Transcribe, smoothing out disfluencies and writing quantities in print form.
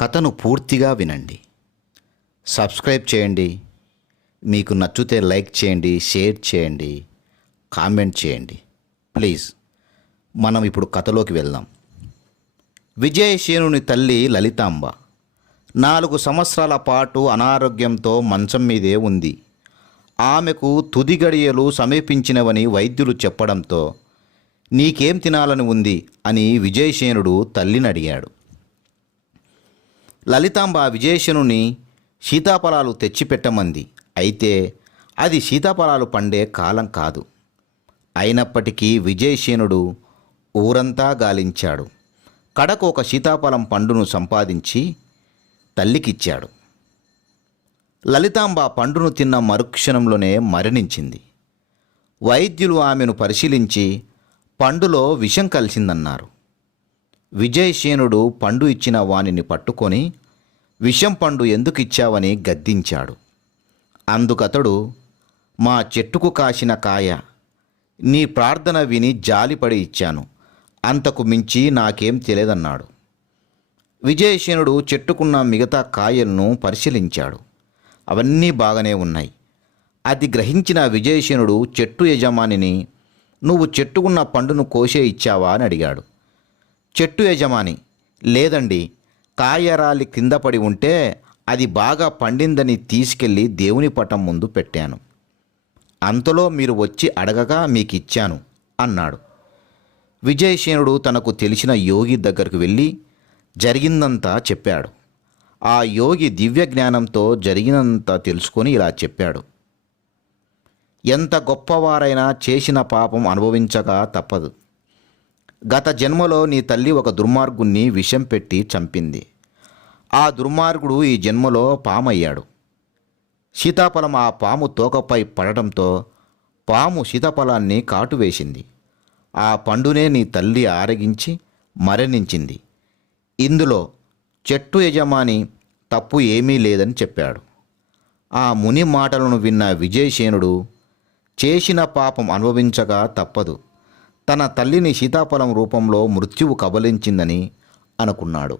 కథను పూర్తిగా వినండి. సబ్స్క్రైబ్ చేయండి. మీకు నచ్చితే లైక్ చేయండి, షేర్ చేయండి, కామెంట్ చేయండి. ప్లీజ్ మనం ఇప్పుడు కథలోకి వెళ్దాం. విజయసేనుని తల్లి లలితాంబ 4 సంవత్సరాల పాటు అనారోగ్యంతో మంచం మీదే ఉంది. ఆమెకు తుది గడియలు సమీపించినవని వైద్యులు చెప్పడంతో నీకేం తినాలని ఉంది అని విజయసేనుడు తల్లిని అడిగాడు. లలితాంబ విజయసేనుని సీతాఫలాలు తెచ్చిపెట్టమంది. అయితే అది సీతాఫలాలు పండే కాలం కాదు. అయినప్పటికీ విజయసేనుడు ఊరంతా గాలించాడు. కడకు ఒక సీతాఫలం పండును సంపాదించి తల్లికిచ్చాడు. లలితాంబ పండును తిన్న మరుక్షణంలోనే మరణించింది. వైద్యులు ఆమెను పరిశీలించి పండులో విషం కలిసిందన్నారు. విజయసేనుడు పండు ఇచ్చిన వానిని పట్టుకొని విషం పండు ఎందుకు ఇచ్చావని గద్దించాడు. అందుకతడు, మా చెట్టుకు కాసిన కాయ, నీ ప్రార్థన విని జాలిపడి ఇచ్చాను, అంతకు మించి నాకేం తెలియదన్నాడు. విజయసేనుడు చెట్టుకున్న మిగతా కాయలను పరిశీలించాడు. అవన్నీ బాగానే ఉన్నాయి. అది గ్రహించిన విజయసేనుడు చెట్టు యజమానిని, నువ్వు చెట్టుకున్న పండును కోసే ఇచ్చావా అని అడిగాడు. చెట్టు యజమాని, లేదండి, కాయరాలి కింద పడి ఉంటే అది బాగా పండిందని తీసుకెళ్ళి దేవుని పటం ముందు పెట్టాను. అంతలో మీరు వచ్చి అడగగా మీకిచ్చాను అన్నాడు. విజయసేనుడు తనకు తెలిసిన యోగి దగ్గరకు వెళ్ళి జరిగిందంతా చెప్పాడు. ఆ యోగి దివ్య జ్ఞానంతో జరిగినంత తెలుసుకొని ఇలా చెప్పాడు. ఎంత గొప్పవారైనా చేసిన పాపం అనుభవించగా తప్పదు. గత జన్మలో నీ తల్లి ఒక దుర్మార్గుణ్ణి విషం పెట్టి చంపింది. ఆ దుర్మార్గుడు ఈ జన్మలో పామయ్యాడు. సీతాఫలం ఆ పాము తోకపై పడటంతో పాము సీతాఫలాన్ని కాటువేసింది. ఆ పండునే నీ తల్లి ఆరగించి మరణించింది. ఇందులో చెట్టు యజమాని తప్పు ఏమీ లేదని చెప్పాడు. ఆ ముని మాటలను విన్న విజయసేనుడు చేసిన పాపం అనుభవించగా తప్పదు, తన తల్లిని సీతాఫలం రూపంలో మృత్యువు కబలించిందని అనుకున్నాడు.